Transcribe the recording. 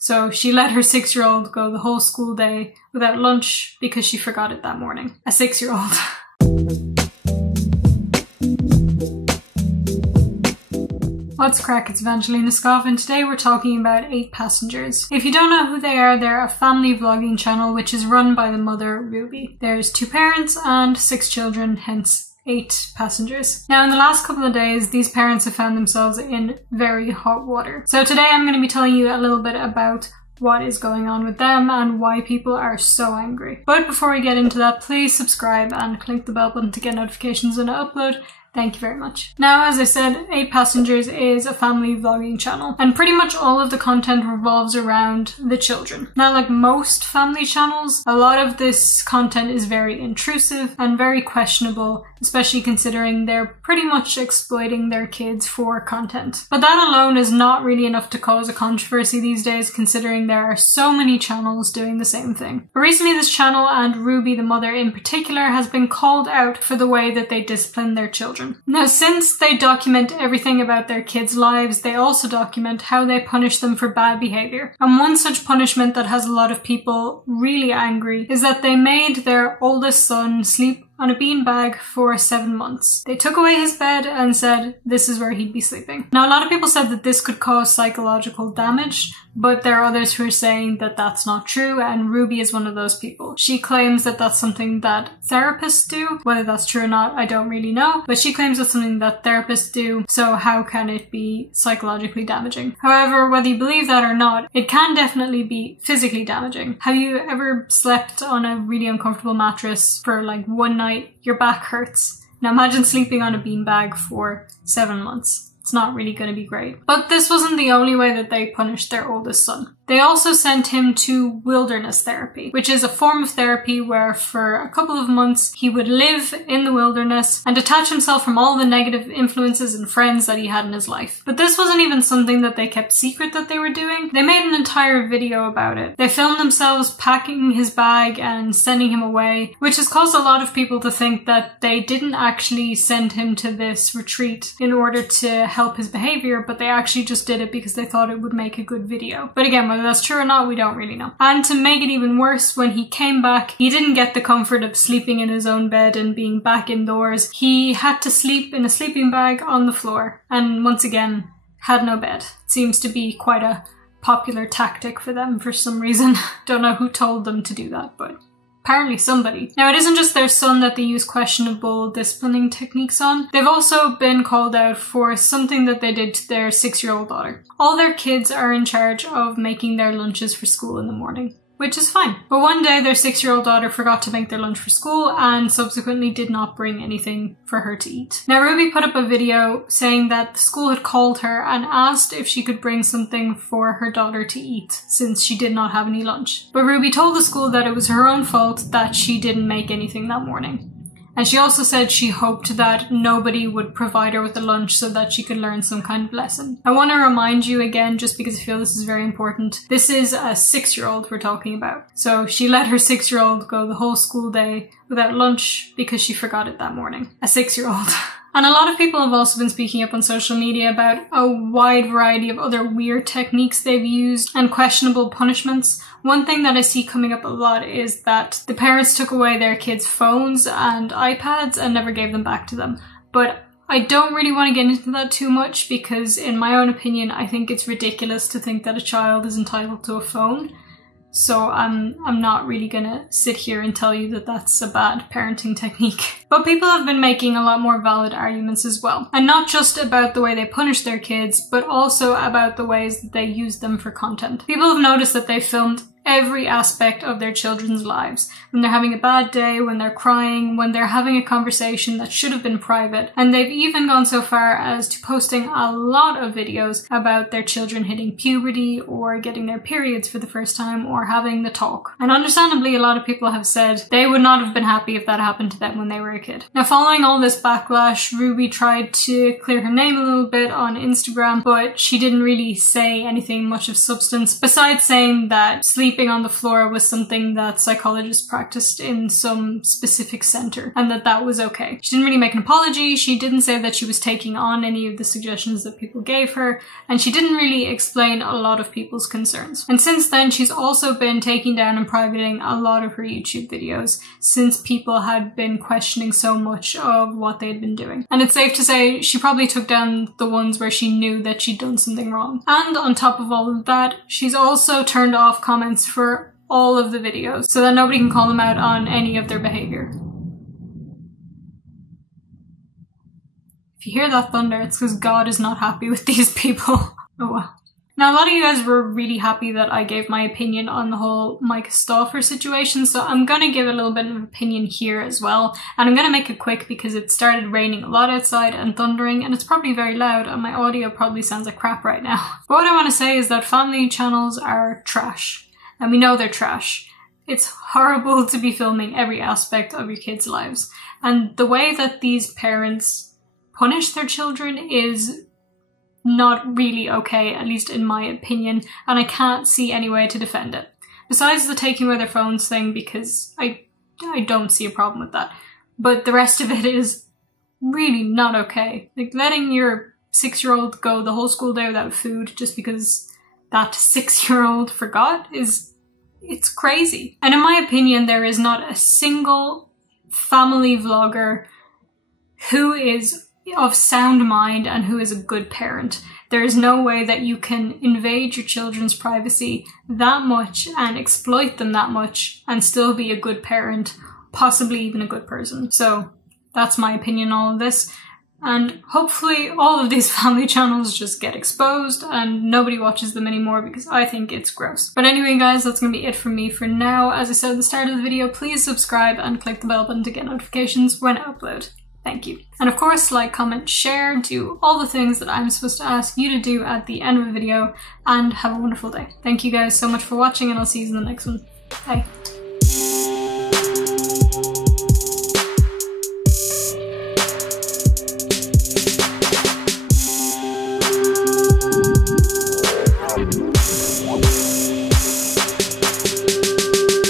So she let her 6-year-old go the whole school day without lunch because she forgot it that morning. A 6-year-old. What's crack? It's VangelinaSkov, and today we're talking about 8 Passengers. If you don't know who they are, they're a family vlogging channel which is run by the mother, Ruby. There's 2 parents and 6 children, hence 8 passengers. Now, in the last couple of days, these parents have found themselves in very hot water. So today I'm going to be telling you a little bit about what is going on with them and why people are so angry. But before we get into that, please subscribe and click the bell button to get notifications when I upload. Thank you very much. Now, as I said, 8 Passengers is a family vlogging channel, and pretty much all of the content revolves around the children. Now, like most family channels, a lot of this content is very intrusive and very questionable, especially considering they're pretty much exploiting their kids for content. But that alone is not really enough to cause a controversy these days, considering there are so many channels doing the same thing. But recently, this channel, and Ruby the mother in particular, has been called out for the way that they discipline their children. Now, since they document everything about their kids' lives, they also document how they punish them for bad behavior. And one such punishment that has a lot of people really angry is that they made their oldest son sleep on a beanbag for 7 months. They took away his bed and said this is where he'd be sleeping. Now, a lot of people said that this could cause psychological damage, but there are others who are saying that that's not true, and Ruby is one of those people. She claims that that's something that therapists do. Whether that's true or not, I don't really know, but she claims that's something that therapists do, so how can it be psychologically damaging? However, whether you believe that or not, it can definitely be physically damaging. Have you ever slept on a really uncomfortable mattress for like one night? Your back hurts. Now imagine sleeping on a beanbag for 7 months. It's not really going to be great. But this wasn't the only way that they punished their oldest son. They also sent him to wilderness therapy, which is a form of therapy where for a couple of months he would live in the wilderness and detach himself from all the negative influences and friends that he had in his life. But this wasn't even something that they kept secret that they were doing. They made an entire video about it. They filmed themselves packing his bag and sending him away, which has caused a lot of people to think that they didn't actually send him to this retreat in order to help his behavior, but they actually just did it because they thought it would make a good video. But again, whether that's true or not, we don't really know. And to make it even worse, when he came back, he didn't get the comfort of sleeping in his own bed and being back indoors. He had to sleep in a sleeping bag on the floor, and once again, had no bed. It seems to be quite a popular tactic for them for some reason. Don't know who told them to do that, but apparently somebody. Now, it isn't just their son that they use questionable disciplining techniques on. They've also been called out for something that they did to their 6-year-old daughter. All their kids are in charge of making their lunches for school in the morning, which is fine. But one day their 6-year-old daughter forgot to make their lunch for school and subsequently did not bring anything for her to eat. Now, Ruby put up a video saying that the school had called her and asked if she could bring something for her daughter to eat since she did not have any lunch. But Ruby told the school that it was her own fault that she didn't make anything that morning. And she also said she hoped that nobody would provide her with a lunch so that she could learn some kind of lesson. I want to remind you again, just because I feel this is very important, this is a 6-year-old we're talking about. So she let her 6-year-old go the whole school day without lunch because she forgot it that morning. A 6-year-old. And a lot of people have also been speaking up on social media about a wide variety of other weird techniques they've used and questionable punishments. One thing that I see coming up a lot is that the parents took away their kids' phones and iPads and never gave them back to them. But I don't really want to get into that too much because, in my own opinion, I think it's ridiculous to think that a child is entitled to a phone. So I'm not really gonna sit here and tell you that that's a bad parenting technique. But people have been making a lot more valid arguments as well. And not just about the way they punish their kids, but also about the ways that they use them for content. People have noticed that they filmed every aspect of their children's lives. When they're having a bad day, when they're crying, when they're having a conversation that should have been private. And they've even gone so far as to posting a lot of videos about their children hitting puberty or getting their periods for the first time or having the talk. And understandably, a lot of people have said they would not have been happy if that happened to them when they were a kid. Now, following all this backlash, Ruby tried to clear her name a little bit on Instagram, but she didn't really say anything much of substance besides saying that sleep sleeping on the floor was something that psychologists practiced in some specific center, and that was okay. She didn't really make an apology, she didn't say that she was taking on any of the suggestions that people gave her, and she didn't really explain a lot of people's concerns. And since then, she's also been taking down and privating a lot of her YouTube videos, since people had been questioning so much of what they had been doing. And it's safe to say she probably took down the ones where she knew that she'd done something wrong. And on top of all of that, she's also turned off comments for all of the videos so that nobody can call them out on any of their behavior. If you hear that thunder, it's because God is not happy with these people. Oh well. Now, a lot of you guys were really happy that I gave my opinion on the whole Micah Stauffer situation, so I'm gonna give a little bit of an opinion here as well, and I'm gonna make it quick because it started raining a lot outside and thundering, and it's probably very loud, and my audio probably sounds like crap right now. But what I want to say is that family channels are trash, and we know they're trash. It's horrible to be filming every aspect of your kids' lives, and the way that these parents punish their children is not really okay, at least in my opinion, and I can't see any way to defend it. Besides the taking away their phones thing, because I don't see a problem with that. But the rest of it is really not okay. Like, letting your 6-year-old go the whole school day without food just because that 6-year-old forgot it's crazy. And in my opinion, there is not a single family vlogger who is of sound mind and who is a good parent. There is no way that you can invade your children's privacy that much and exploit them that much and still be a good parent, possibly even a good person. So that's my opinion on all of this. And hopefully all of these family channels just get exposed and nobody watches them anymore, because I think it's gross. But anyway guys, that's gonna be it from me for now. As I said at the start of the video, please subscribe and click the bell button to get notifications when I upload. Thank you. And of course, like, comment, share, do all the things that I'm supposed to ask you to do at the end of a video, and have a wonderful day. Thank you guys so much for watching, and I'll see you in the next one. Bye.